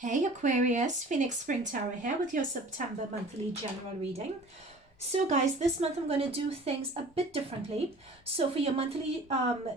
Hey Aquarius, Phoenix Spring Tarot here with your September monthly general reading. So guys, this month I'm going to do things a bit differently. So for your monthly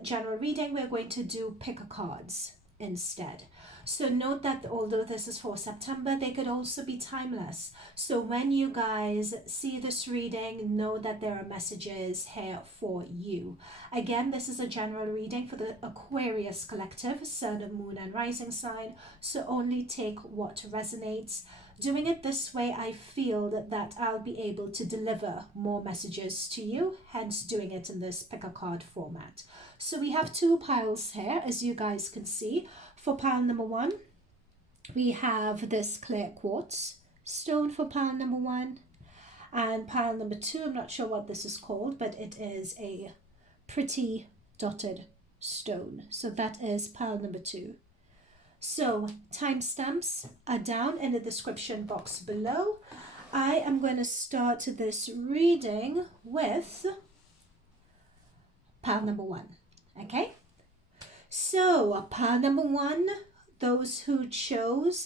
general reading, we're going to do pick a cards instead. So note that although this is for September, they could also be timeless. So when you guys see this reading, know that there are messages here for you. Again, this is a general reading for the Aquarius collective, Sun, Moon, and Rising sign. So only take what resonates. Doing it this way, I feel that I'll be able to deliver more messages to you, hence doing it in this pick a card format. So we have two piles here, as you guys can see. For pile number one, we have this clear quartz stone for pile number one. And pile number two, I'm not sure what this is called, but it is a pretty dotted stone. So that is pile number two. So timestamps are down in the description box below. I am going to start this reading with pile number one. Okay, so pile number one, those who chose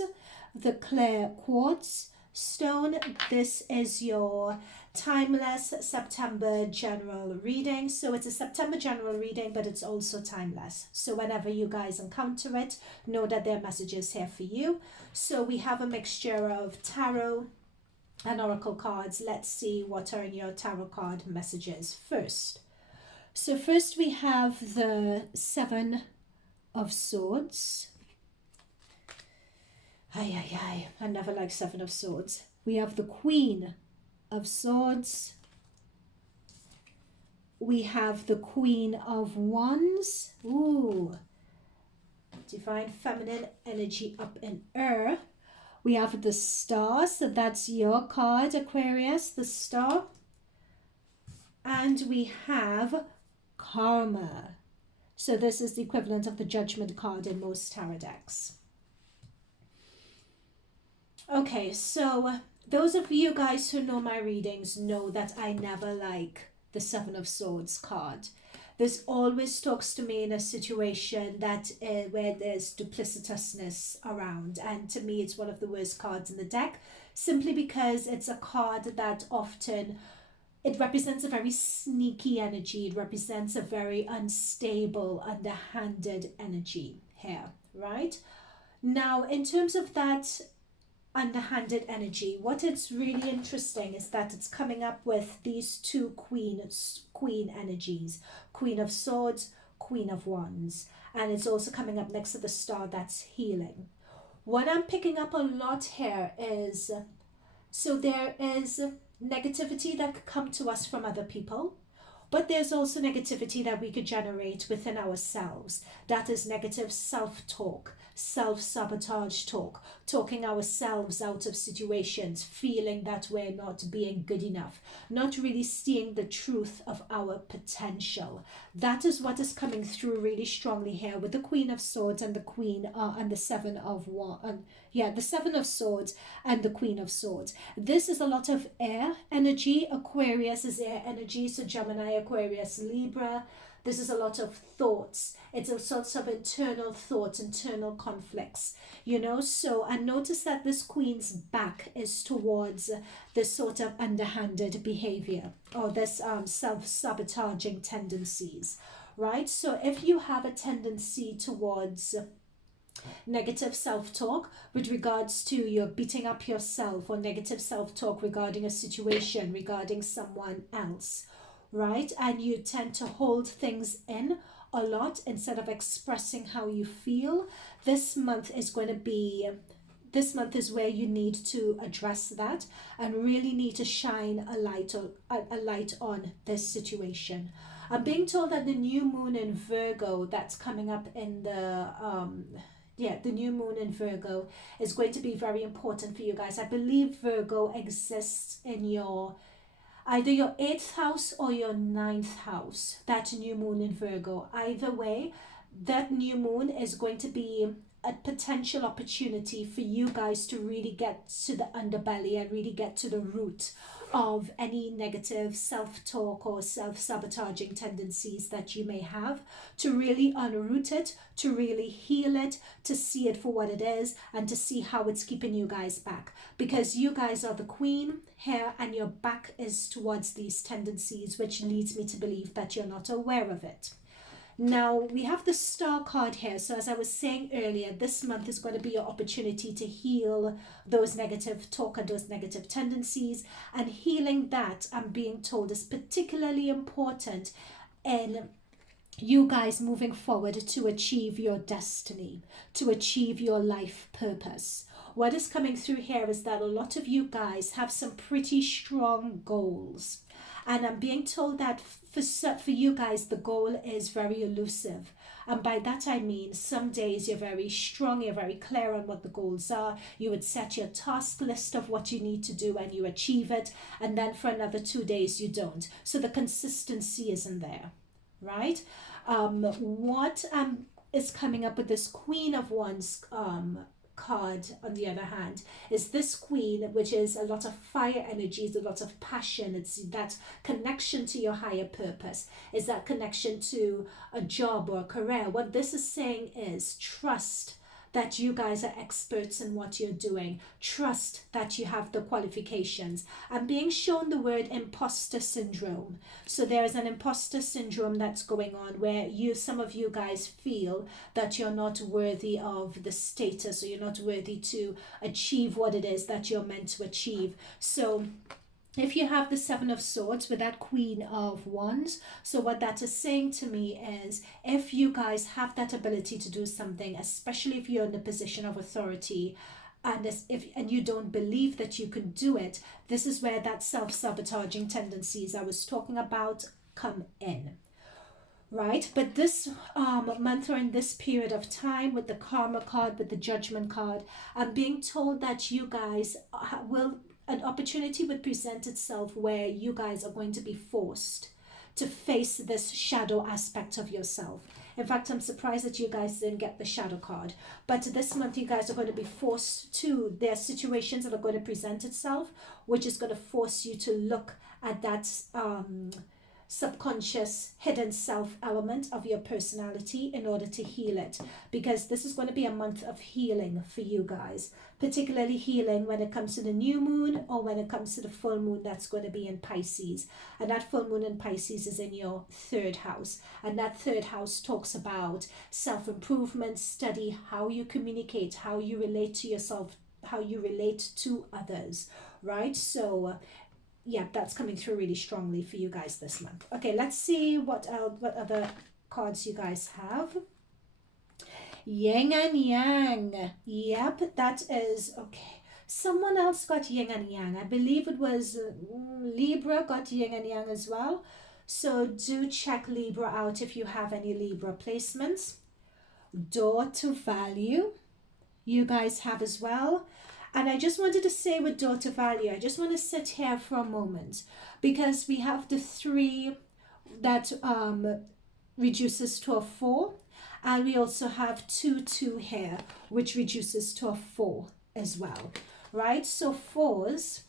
the clear quartz stone, this is your timeless September general reading. So it's a September general reading, but it's also timeless. So whenever you guys encounter it, know that there are messages here for you. So we have a mixture of tarot and oracle cards. Let's see what are in your tarot card messages first. So first we have the Seven of Swords. I never like Seven of Swords. We have the Queen of Swords. We have the Queen of Wands. Ooh, divine feminine energy up in air. We have the Star, so that's your card, Aquarius, the Star. And we have Karma. So this is the equivalent of the Judgment card in most tarot decks. Okay, so those of you guys who know my readings know that I never like the Seven of Swords card. This always talks to me in a situation that where there's duplicitousness around, and to me it's one of the worst cards in the deck, simply because it's a card that often it represents a very sneaky energy. It represents a very unstable, underhanded energy here, right? Now, in terms of that underhanded energy, what it's really interesting is that it's coming up with these two queen energies, Queen of Swords, Queen of Wands, and it's also coming up next to the Star, that's healing. What I'm picking up a lot here is, so there is negativity that could come to us from other people, but there's also negativity that we could generate within ourselves. That is negative self-talk, self-sabotage talk, talking ourselves out of situations, feeling that we're not being good enough, not really seeing the truth of our potential. That is what is coming through really strongly here with the Queen of Swords and the Queen and the Seven of the Seven of Swords and the Queen of Swords. This is a lot of air energy. Aquarius is air energy, so Gemini, Aquarius, Libra. This is a lot of thoughts. It's a sort of internal thoughts, internal conflicts, you know. So, and notice that this Queen's back is towards this sort of underhanded behavior or this self-sabotaging tendencies, right? So if you have a tendency towards negative self-talk with regards to your beating up yourself, or negative self-talk regarding a situation, regarding someone else, right? And you tend to hold things in a lot instead of expressing how you feel. This month is where you need to address that and really need to shine a light on this situation. I'm being told that the new moon in Virgo that's coming up in the new moon in Virgo is going to be very important for you guys. I believe Virgo exists in either your 8th house or your 9th house, that new moon in Virgo. Either way, that new moon is going to be a potential opportunity for you guys to really get to the underbelly and really get to the root of any negative self-talk or self-sabotaging tendencies that you may have, to really unroot it, to really heal it, to see it for what it is, and to see how it's keeping you guys back. Because you guys are the queen here, and your back is towards these tendencies, which leads me to believe that you're not aware of it. Now, we have the Star card here. So as I was saying earlier, this month is going to be your opportunity to heal those negative talk and those negative tendencies. And healing that, I'm being told, is particularly important in you guys moving forward to achieve your destiny, to achieve your life purpose. What is coming through here is that a lot of you guys have some pretty strong goals. And I'm being told that for you guys, the goal is very elusive. And by that I mean, some days you're very strong, you're very clear on what the goals are. You would set your task list of what you need to do and you achieve it. And then for another 2 days, you don't. So the consistency isn't there, right? What is coming up with this Queen of Wands card, on the other hand, is this queen, which is a lot of fire energies, a lot of passion. It's that connection to your higher purpose, is that connection to a job or a career. What this is saying is trust that you guys are experts in what you're doing. Trust that you have the qualifications. I'm being shown the word imposter syndrome. So there is an imposter syndrome that's going on where some of you guys feel that you're not worthy of the status, or you're not worthy to achieve what it is that you're meant to achieve. So if you have the Seven of Swords with that Queen of Wands, so what that is saying to me is, if you guys have that ability to do something, especially if you're in a position of authority, and you don't believe that you can do it, this is where that self-sabotaging tendencies I was talking about come in. Right, but this month, or in this period of time, with the Karma card, with the Judgment card, I'm being told that you guys an opportunity would present itself where you guys are going to be forced to face this shadow aspect of yourself. In fact, I'm surprised that you guys didn't get the shadow card. But this month, you guys are going to be forced to, there are situations that are going to present itself, which is going to force you to look at that subconscious hidden self element of your personality in order to heal it, because this is going to be a month of healing for you guys, particularly healing when it comes to the new moon, or when it comes to the full moon that's going to be in Pisces. And that full moon in Pisces is in your 3rd house, and that 3rd house talks about self-improvement, study how you communicate, how you relate to yourself, how you relate to others, right? So yeah, that's coming through really strongly for you guys this month. Okay, let's see what other cards you guys have. Yin and Yang. Yep, that is okay. Someone else got Yin and Yang. I believe it was Libra got Yin and Yang as well. So do check Libra out if you have any Libra placements. Door to Value, you guys have as well. And I just wanted to say with daughter value, I just want to sit here for a moment, because we have the 3 that reduces to a 4, and we also have 2 here, which reduces to a 4 as well, right? So 4s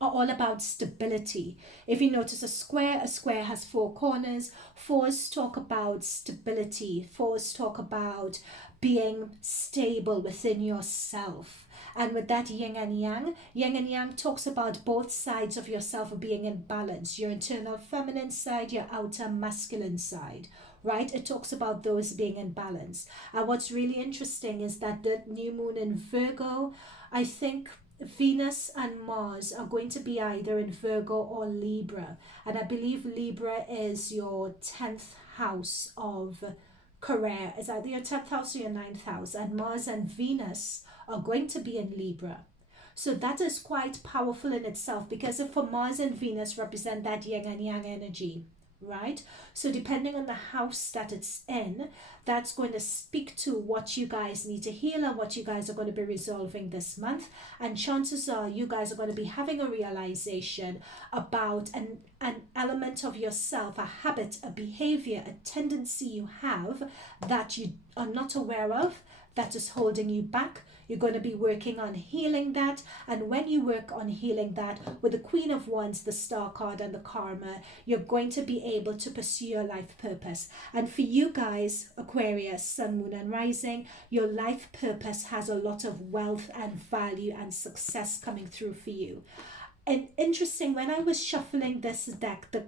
are all about stability. If you notice a square has 4 corners. 4s talk about stability. 4s talk about being stable within yourself. And with that yin and yang talks about both sides of yourself being in balance. Your internal feminine side, your outer masculine side, right? It talks about those being in balance. And what's really interesting is that the new moon in Virgo, I think Venus and Mars are going to be either in Virgo or Libra. And I believe Libra is your 10th house of career. It's either your 10th house or your 9th house. And Mars and Venus are going to be in Libra. So that is quite powerful in itself, because if for Mars and Venus represent that yin and yang energy, right? So depending on the house that it's in, that's going to speak to what you guys need to heal and what you guys are going to be resolving this month. And chances are you guys are going to be having a realization about an element of yourself, a habit, a behavior, a tendency you have that you are not aware of, that is holding you back. You're going to be working on healing that. And when you work on healing that with the Queen of Wands, the Star card, and the Karma, you're going to be able to pursue your life purpose. And for you guys, Aquarius, Sun, Moon, and Rising, your life purpose has a lot of wealth and value and success coming through for you. And interesting, when I was shuffling this deck, the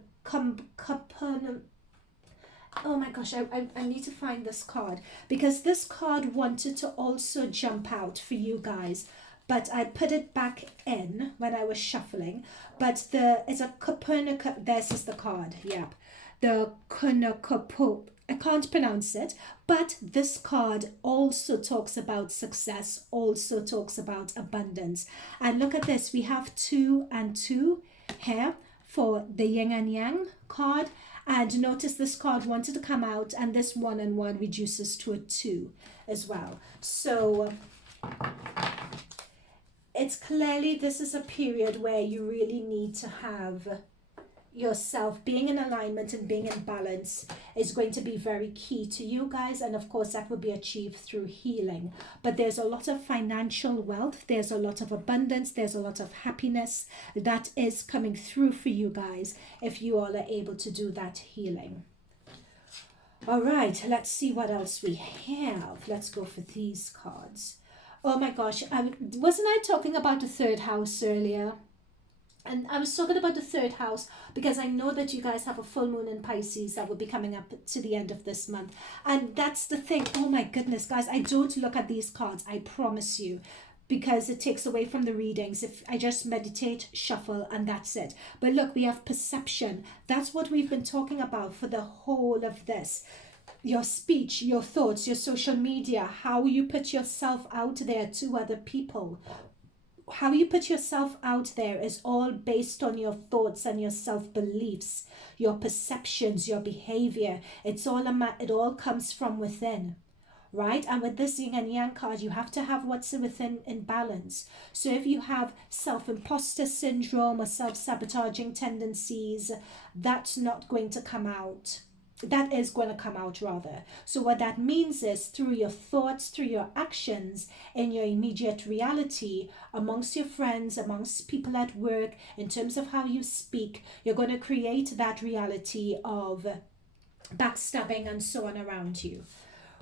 oh my gosh, I need to find this card, because this card wanted to also jump out for you guys, but I put it back in when I was shuffling. But it's a Copernicus, this is the card, yep. The Copernicus, I can't pronounce it, but this card also talks about success, also talks about abundance. And look at this, we have 2 and 2 here for the yin and yang card. And notice this card wanted to come out, and this 1 and 1 reduces to a 2 as well. So it's clearly, this is a period where you really need to have yourself being in alignment and being in balance is going to be very key to you guys. And of course that will be achieved through healing. But there's a lot of financial wealth, there's a lot of abundance, there's a lot of happiness that is coming through for you guys if you all are able to do that healing. All right, let's see what else we have. Let's go for these cards. Oh my gosh, wasn't I talking about the 3rd house earlier? And I was talking about the 3rd house because I know that you guys have a full moon in Pisces that will be coming up to the end of this month. And that's the thing. Oh my goodness, guys, I don't look at these cards, I promise you, because it takes away from the readings. If I just meditate, shuffle, and that's it. But look, we have perception. That's what we've been talking about for the whole of this. Your speech, your thoughts, your social media, how you put yourself out there to other people. How you put yourself out there is all based on your thoughts and your self-beliefs, your perceptions, your behavior. It all comes from within, right? And with this yin and yang card, you have to have what's within in balance. So if you have self-imposter syndrome or self-sabotaging tendencies, that's not going to come out. That is going to come out rather. So what that means is through your thoughts, through your actions, in your immediate reality, amongst your friends, amongst people at work, in terms of how you speak, you're going to create that reality of backstabbing and so on around you,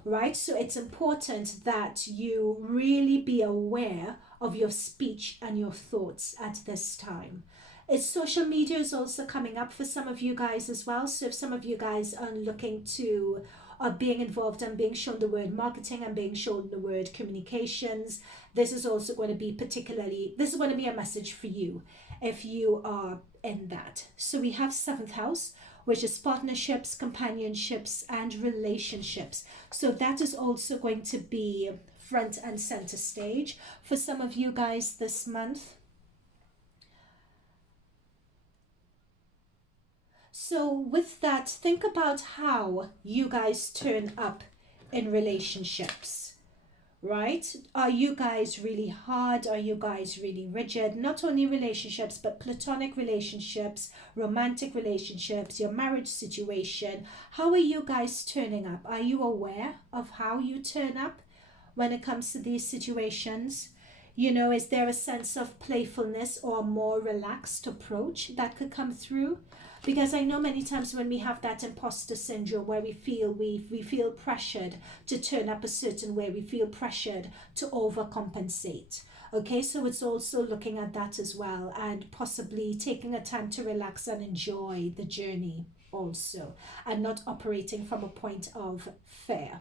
right? So it's important that you really be aware of your speech and your thoughts at this time. Social media is also coming up for some of you guys as well. So if some of you guys are looking to are being involved and being shown the word marketing and being shown the word communications, this is also going to be this is going to be a message for you if you are in that. So we have 7th house, which is partnerships, companionships, and relationships. So that is also going to be front and center stage for some of you guys this month. So with that, think about how you guys turn up in relationships, right? Are you guys really hard? Are you guys really rigid? Not only relationships, but platonic relationships, romantic relationships, your marriage situation. How are you guys turning up? Are you aware of how you turn up when it comes to these situations? You know, is there a sense of playfulness or a more relaxed approach that could come through? Because I know many times when we have that imposter syndrome where we feel pressured to turn up a certain way, we feel pressured to overcompensate. Okay, so it's also looking at that as well, and possibly taking a time to relax and enjoy the journey also, and not operating from a point of fear.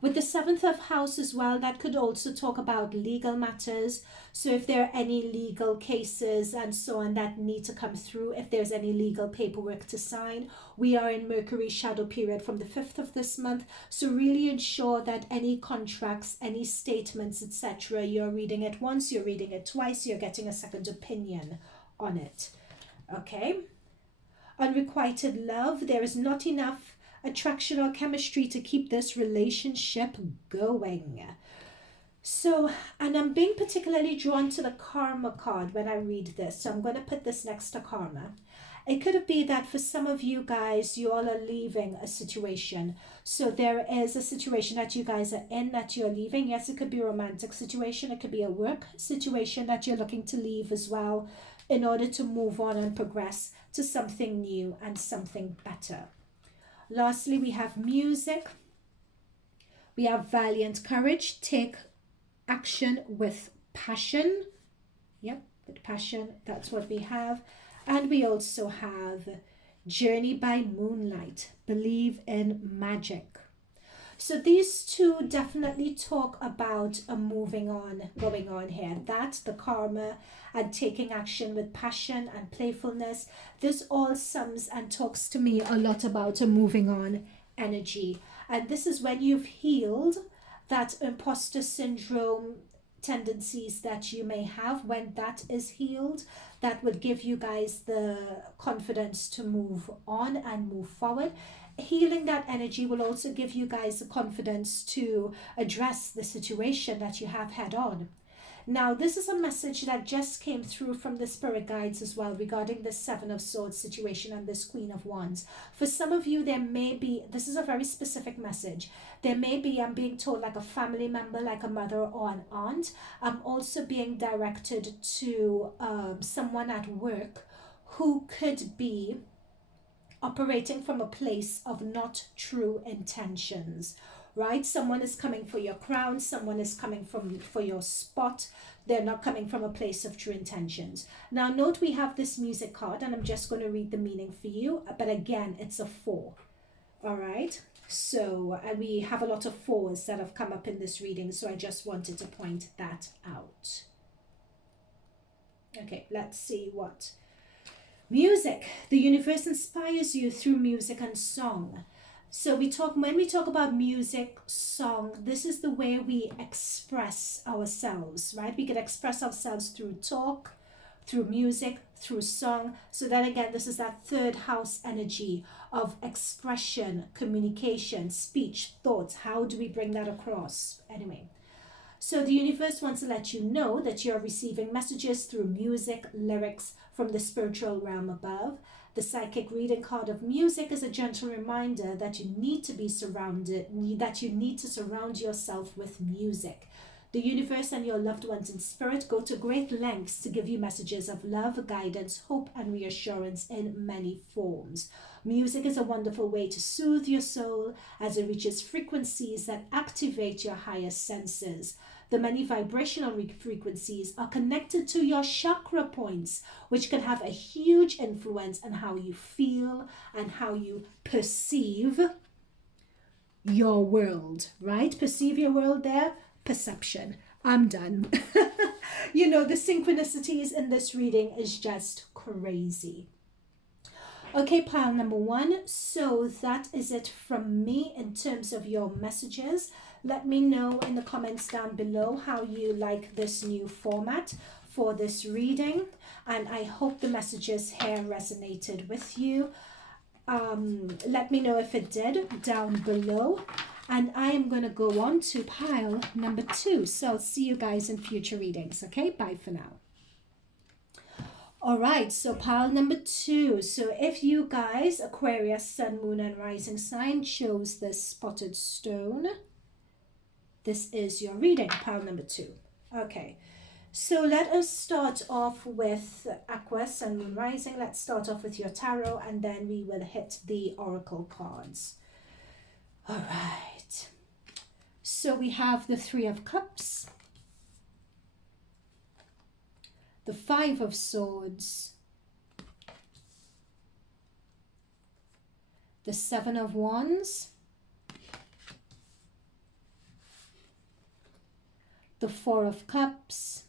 With the 7th of house as well, that could also talk about legal matters. So if there are any legal cases and so on that need to come through, if there's any legal paperwork to sign, we are in Mercury shadow period from the 5th of this month. So really ensure that any contracts, any statements, etc., you're reading it once, you're reading it twice, you're getting a second opinion on it. Okay? Unrequited love, there is not enough attraction or chemistry to keep this relationship going. So, and I'm being particularly drawn to the karma card when I read this. So I'm going to put this next to karma. It could be that for some of you guys, you all are leaving a situation. So there is a situation that you guys are in that you're leaving. Yes, it could be a romantic situation. It could be a work situation that you're looking to leave as well, in order to move on and progress to something new and something better. Lastly, we have music. We have valiant courage. Take action with passion. Yep, with passion. That's what we have. And we also have journey by moonlight. Believe in magic. So these two definitely talk about a moving on going on here. That's the karma and taking action with passion and playfulness. This all sums and talks to me a lot about a moving on energy. And this is when you've healed that imposter syndrome tendencies that you may have. When that is healed, that would give you guys the confidence to move on and move forward. Healing that energy will also give you guys the confidence to address the situation that you have head on. Now, this is a message that just came through from the spirit guides as well regarding the Seven of Swords situation and this Queen of Wands. For some of you, there may be, this is a very specific message. There may be, I'm being told, like a family member, like a mother or an aunt. I'm also being directed to someone at work who could be operating from a place of not true intentions, right? Someone is coming for your crown, someone is coming for your spot. They're not coming from a place of true intentions. Now note we have this music card, and I'm just going to read the meaning for you, but again, it's a 4. All right, so we have a lot of 4s that have come up in this reading, so I just wanted to point that out. Okay, let's see what music. The universe inspires you through music and song. So when we talk about music, song, this is the way we express ourselves, right? We can express ourselves through talk, through music, through song. So then again, this is that third house energy of expression, communication, speech, thoughts. How do we bring that across? Anyway. So the universe wants to let you know that you're receiving messages through music, lyrics from the spiritual realm above. The psychic reading card of music is a gentle reminder that you need to surround yourself with music. The universe and your loved ones in spirit go to great lengths to give you messages of love, guidance, hope, and reassurance in many forms. Music is a wonderful way to soothe your soul as it reaches frequencies that activate your higher senses. The many vibrational frequencies are connected to your chakra points, which can have a huge influence on how you feel and how you perceive your world, right? Perceive your world there. Perception. I'm done. You know, the synchronicities in this reading is just crazy. Okay, pile number 1. So that is it from me in terms of your messages. Let me know in the comments down below how you like this new format for this reading. And I hope the messages here resonated with you. Let me know if it did down below. And I am going to go on to pile number 2. So I'll see you guys in future readings. Okay, bye for now. All right, so pile number 2. So if you guys, Aquarius, Sun, Moon, and Rising sign, chose this spotted stone, this is your reading, pile number 2. Okay, so let us start off with Aqua, Sun, Moon, Rising. Let's start off with your tarot, and then we will hit the oracle cards. All right, so we have the 3 of Cups, the 5 of Swords, the 7 of Wands, the 4 of Cups,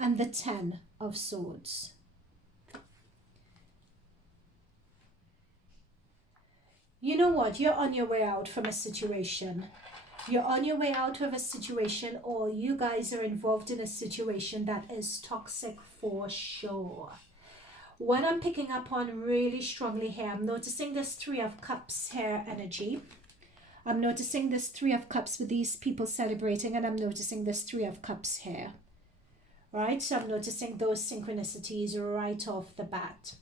and the 10 of Swords. You know what? You're on your way out from a situation. You're on your way out of a situation, or you guys are involved in a situation that is toxic for sure. What I'm picking up on really strongly here, I'm noticing this 3 of Cups here energy. I'm noticing this 3 of Cups with these people celebrating, and I'm noticing this 3 of Cups here. right? So I'm noticing those synchronicities right off the bat.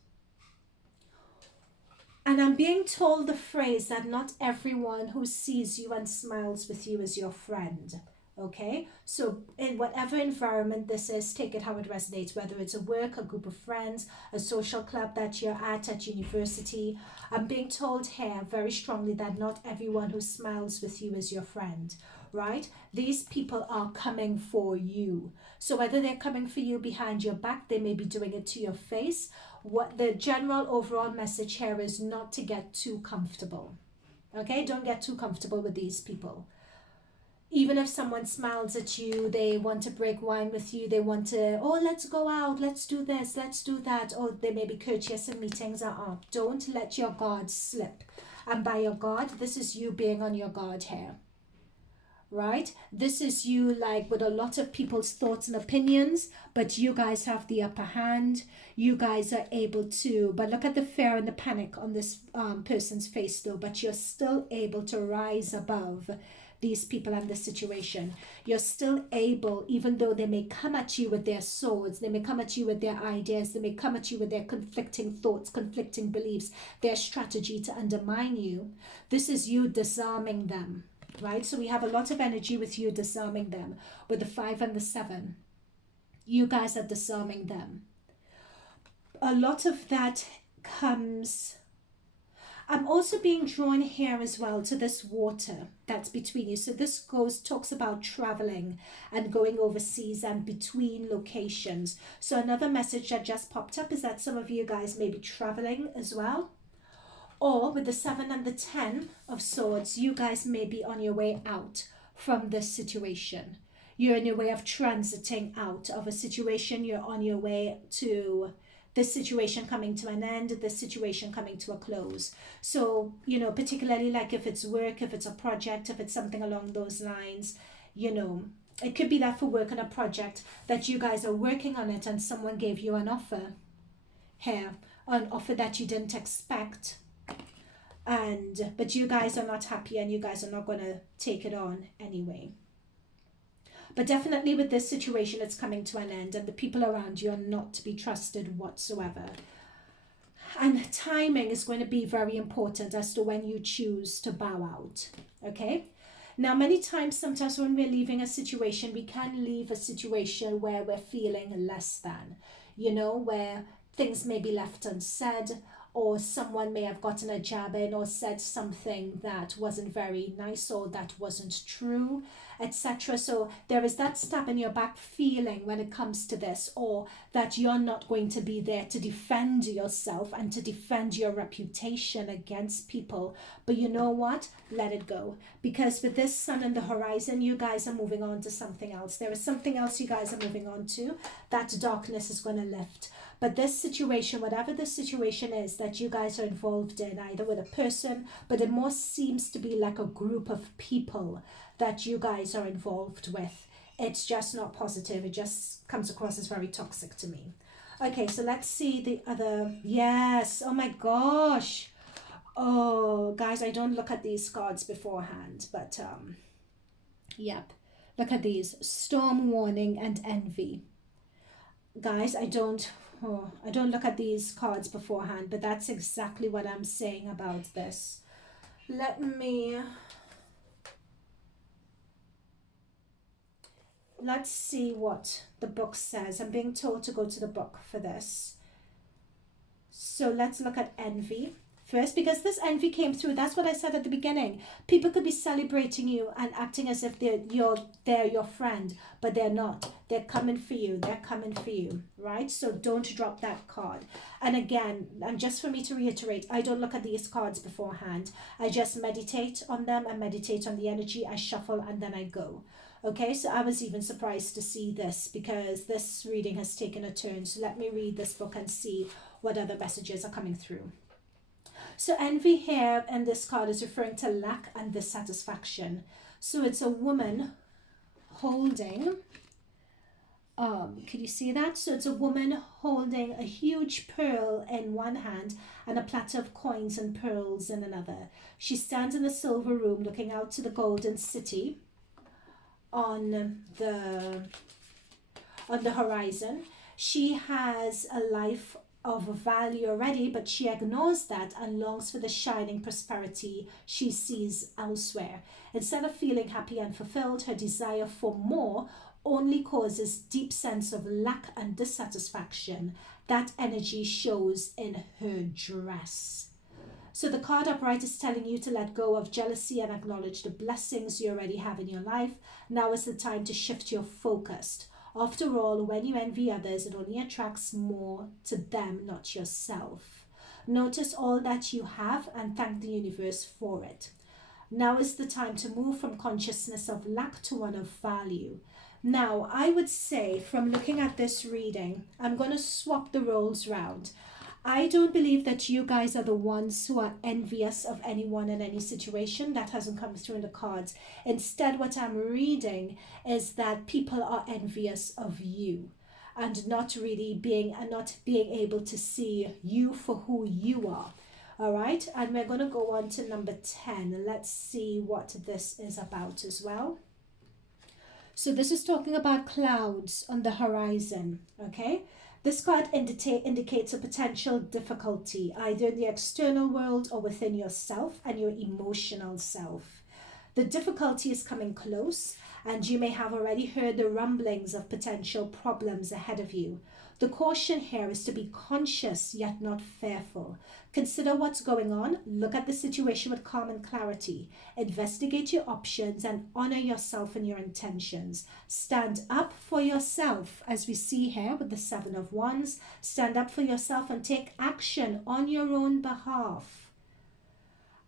And I'm being told the phrase that not everyone who sees you and smiles with you is your friend. Okay, so in whatever environment this is, take it how it resonates, whether it's a work, a group of friends, a social club that you're at university. I'm being told here very strongly that not everyone who smiles with you is your friend, right? These people are coming for you. So whether they're coming for you behind your back, they may be doing it to your face. What the general overall message here is not to get too comfortable. Okay, don't get too comfortable with these people. Even if someone smiles at you, they want to break wine with you, they want to, oh, let's go out, let's do this, let's do that, or they may be courteous in meetings. Don't let your guard slip. And by your guard, this is you being on your guard here, right? This is you like with a lot of people's thoughts and opinions, but you guys have the upper hand. You guys are able to, but look at the fear and the panic on this person's face though, but you're still able to rise above these people and the situation. You're still able, even though they may come at you with their swords, they may come at you with their ideas, they may come at you with their conflicting thoughts, conflicting beliefs, their strategy to undermine you. This is you disarming them, right? So we have a lot of energy with you disarming them. With the 5 and the 7, you guys are disarming them. A lot of that comes, I'm also being drawn here as well to this water that's between you. So this talks about traveling and going overseas and between locations. So another message that just popped up is that some of you guys may be traveling as well. Or with the 7 and the 10 of swords, you guys may be on your way out from this situation. You're in your way of transiting out of a situation. You're on your way to this situation coming to an end, this situation coming to a close. So, you know, particularly like if it's work, if it's a project, if it's something along those lines, you know, it could be that for work on a project that you guys are working on it and someone gave you an offer here, an offer that you didn't expect. But you guys are not happy and you guys are not going to take it on anyway. But definitely with this situation, it's coming to an end and the people around you are not to be trusted whatsoever. And timing is going to be very important as to when you choose to bow out. Okay? Now, many times, sometimes when we're leaving a situation, we can leave a situation where we're feeling less than, you know, where things may be left unsaid, or someone may have gotten a jab in or said something that wasn't very nice or that wasn't true, etc. So there is that stab in your back feeling when it comes to this, or that you're not going to be there to defend yourself and to defend your reputation against people. But you know what? Let it go. Because with this sun on the horizon, you guys are moving on to something else. There is something else you guys are moving on to. That darkness is going to lift. But this situation, whatever the situation is that you guys are involved in, either with a person, but it more seems to be like a group of people that you guys are involved with. It's just not positive. It just comes across as very toxic to me. Okay, so let's see the other. Yes. Oh my gosh. Oh, guys, I don't look at these cards beforehand, but yep. Look at these. Storm, warning, and envy. Guys, I don't look at these cards beforehand, but that's exactly what I'm saying about this. Let's see what the book says. I'm being told to go to the book for this. So let's look at envy first, because this envy came through. That's what I said at the beginning. People could be celebrating you and acting as if they're your friend, but they're not. They're coming for you. They're coming for you, right? So don't drop that card. And again, and just for me to reiterate, I don't look at these cards beforehand. I just meditate on them. I meditate on the energy. I shuffle and then I go. Okay, so I was even surprised to see this because this reading has taken a turn. So let me read this book and see what other messages are coming through. So envy here and this card is referring to lack and dissatisfaction. So it's a woman holding, can you see that? So it's a woman holding a huge pearl in one hand and a platter of coins and pearls in another. She stands in a silver room looking out to the golden city on on the horizon. She has a life of value already, but she ignores that and longs for the shining prosperity she sees elsewhere. Instead of feeling happy and fulfilled, her desire for more only causes deep sense of lack and dissatisfaction. That energy shows in her dress. So the card upright is telling you to let go of jealousy and acknowledge the blessings you already have in your life. Now is the time to shift your focus. After all, when you envy others, it only attracts more to them, not yourself. Notice all that you have and thank the universe for it. Now is the time to move from consciousness of lack to one of value. Now, I would say from looking at this reading, I'm going to swap the roles round. I don't believe that you guys are the ones who are envious of anyone in any situation. That hasn't come through in the cards. Instead, what I'm reading is that people are envious of you and not being able to see you for who you are. All right, and we're going to go on to number 10. Let's see what this is about as well. So this is talking about clouds on the horizon, okay? This card indicates a potential difficulty, either in the external world or within yourself and your emotional self. The difficulty is coming close, and you may have already heard the rumblings of potential problems ahead of you. The caution here is to be conscious yet not fearful. Consider what's going on, look at the situation with calm and clarity, investigate your options and honor yourself and your intentions. Stand up for yourself, as we see here with the Seven of Wands. Stand up for yourself and take action on your own behalf.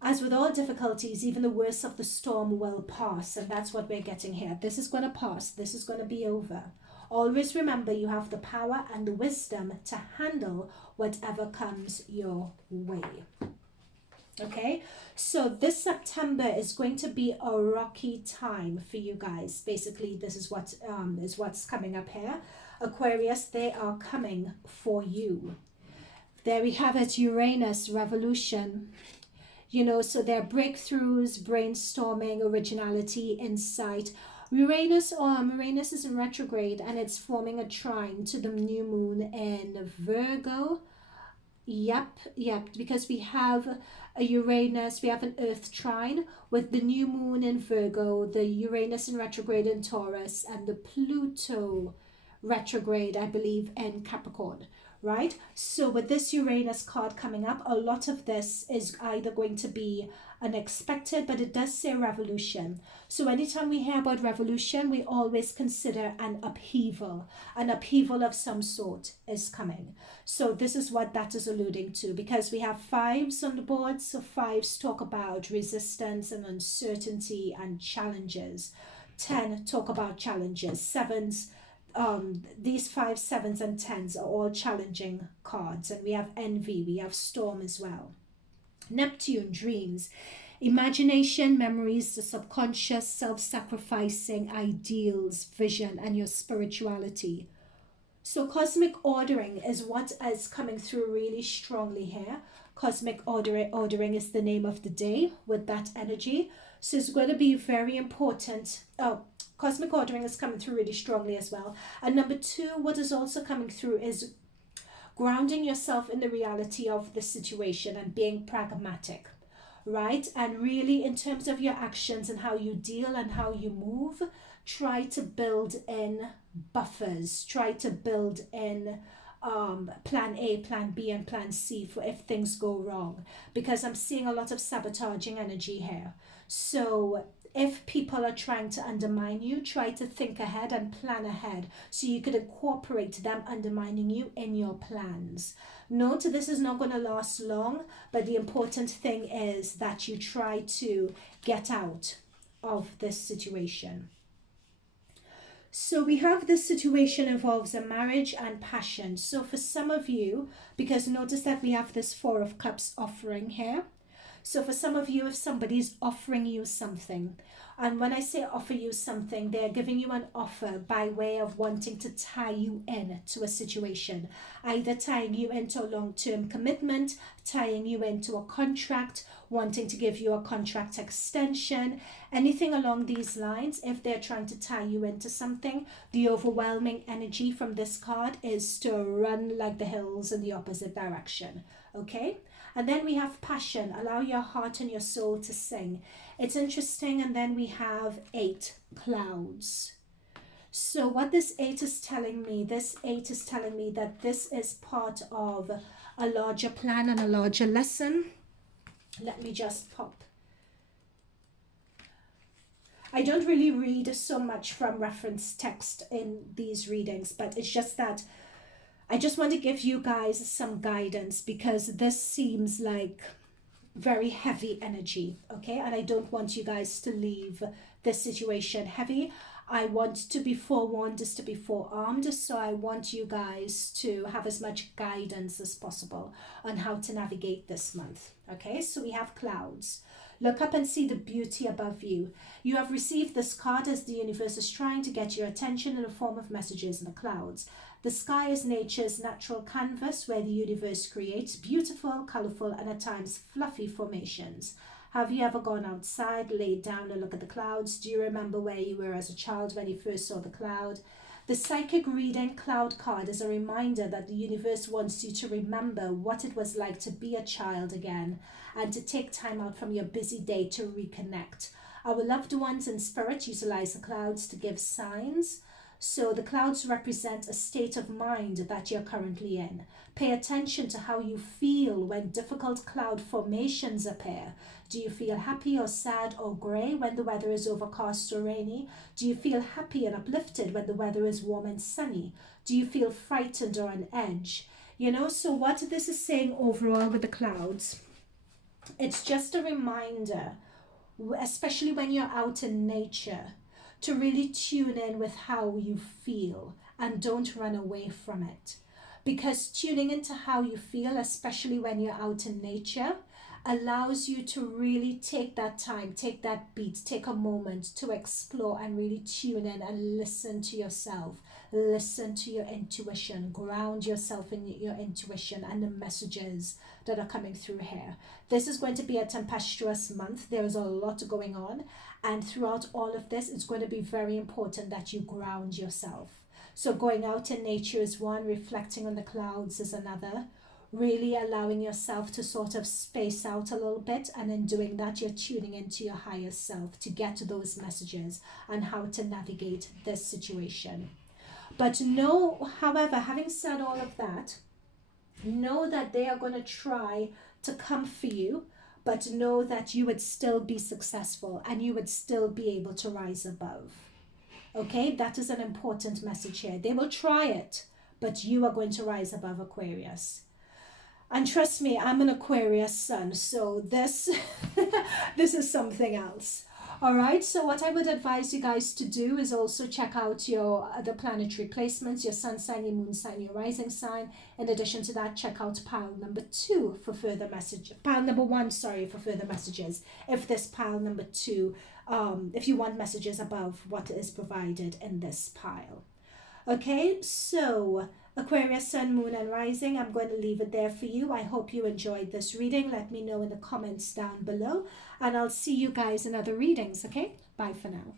As with all difficulties, even the worst of the storm will pass, and that's what we're getting here. This is going to pass. This is going to be over. Always remember you have the power and the wisdom to handle whatever comes your way. Okay, so this September is going to be a rocky time for you guys. Basically, this is what's coming up here. Aquarius, they are coming for you. There we have it, Uranus, revolution. You know, so there are breakthroughs, brainstorming, originality, insight. Uranus is in retrograde and it's forming a trine to the new moon in Virgo. Yep, because we have a Uranus, we have an Earth trine with the new moon in Virgo, the Uranus in retrograde in Taurus, and the Pluto retrograde, I believe, in Capricorn. Right? So with this Uranus card coming up, a lot of this is either going to be unexpected, but it does say revolution. So anytime we hear about revolution, we always consider an upheaval. An upheaval of some sort is coming. So this is what that is alluding to, because we have fives on the board. So fives talk about resistance and uncertainty and challenges. 10 talk about challenges. Sevens, these 5, 7s and 10s are all challenging cards, and we have envy, we have storm as well. Neptune, dreams, imagination, memories, the subconscious, self-sacrificing, ideals, vision, and your spirituality. So cosmic ordering is what is coming through really strongly here. Cosmic ordering is the name of the day with that energy. So it's going to be very important. Cosmic ordering is coming through really strongly as well. And number 2, what is also coming through is grounding yourself in the reality of the situation and being pragmatic, right? And really, in terms of your actions and how you deal and how you move, try to build in buffers. Try to build in plan A, plan B, and plan C for if things go wrong, because I'm seeing a lot of sabotaging energy here. So if people are trying to undermine you, try to think ahead and plan ahead so you could incorporate them undermining you in your plans. Note, this is not going to last long, but the important thing is that you try to get out of this situation. So we have this situation involves a marriage and passion. So for some of you, because notice that we have this 4 of Cups offering here. So for some of you, if somebody's offering you something, and when I say offer you something, they're giving you an offer by way of wanting to tie you in to a situation, either tying you into a long-term commitment, tying you into a contract, wanting to give you a contract extension, anything along these lines. If they're trying to tie you into something, the overwhelming energy from this card is to run like the hills in the opposite direction. Okay? And then we have passion. Allow your heart and your soul to sing. It's interesting. And then we have 8 clouds. So what this 8 is telling me, that this is part of a larger plan and a larger lesson. Let me just pop. I don't really read so much from reference text in these readings, but it's just that I just want to give you guys some guidance, because this seems like very heavy energy, okay? And I don't want you guys to leave this situation heavy. I want to be forewarned as to be forearmed, so I want you guys to have as much guidance as possible on how to navigate this month, okay? So we have clouds. Look up and see the beauty above you. You have received this card as the universe is trying to get your attention in the form of messages in the clouds. The sky is nature's natural canvas where the universe creates beautiful, colorful, and at times fluffy formations. Have you ever gone outside, laid down and looked at the clouds? Do you remember where you were as a child when you first saw the cloud? The psychic reading cloud card is a reminder that the universe wants you to remember what it was like to be a child again, and to take time out from your busy day to reconnect. Our loved ones in spirit utilize the clouds to give signs. So the clouds represent a state of mind that you're currently in. Pay attention to how you feel when difficult cloud formations appear. Do you feel happy or sad or grey when the weather is overcast or rainy? Do you feel happy and uplifted when the weather is warm and sunny? Do you feel frightened or on edge? You know, so what this is saying overall with the clouds, it's just a reminder, especially when you're out in nature, to really tune in with how you feel and don't run away from it. Because tuning into how you feel, especially when you're out in nature, allows you to really take that time, take that beat, take a moment to explore and really tune in and listen to yourself. Listen to your intuition, ground yourself in your intuition and the messages that are coming through here. This is going to be a tempestuous month. There is a lot going on, and throughout all of this, it's going to be very important that you ground yourself. So going out in nature is one, reflecting on the clouds is another. Really allowing yourself to sort of space out a little bit, and in doing that, you're tuning into your higher self to get to those messages and how to navigate this situation. But know, however, having said all of that, know that they are going to try to come for you, but know that you would still be successful and you would still be able to rise above. Okay, that is an important message here. They will try it, but you are going to rise above, Aquarius. And trust me, I'm an Aquarius sun, so this this is something else. All right, so what I would advise you guys to do is also check out your the planetary placements, your sun sign, your moon sign, your rising sign. In addition to that, check out pile number 2 for further message. Pile number 1, sorry, for further messages. If this pile number 2, if you want messages above what is provided in this pile. Okay, so Aquarius, Sun, Moon, and Rising, I'm going to leave it there for you. I hope you enjoyed this reading. Let me know in the comments down below, and I'll see you guys in other readings, okay? Bye for now.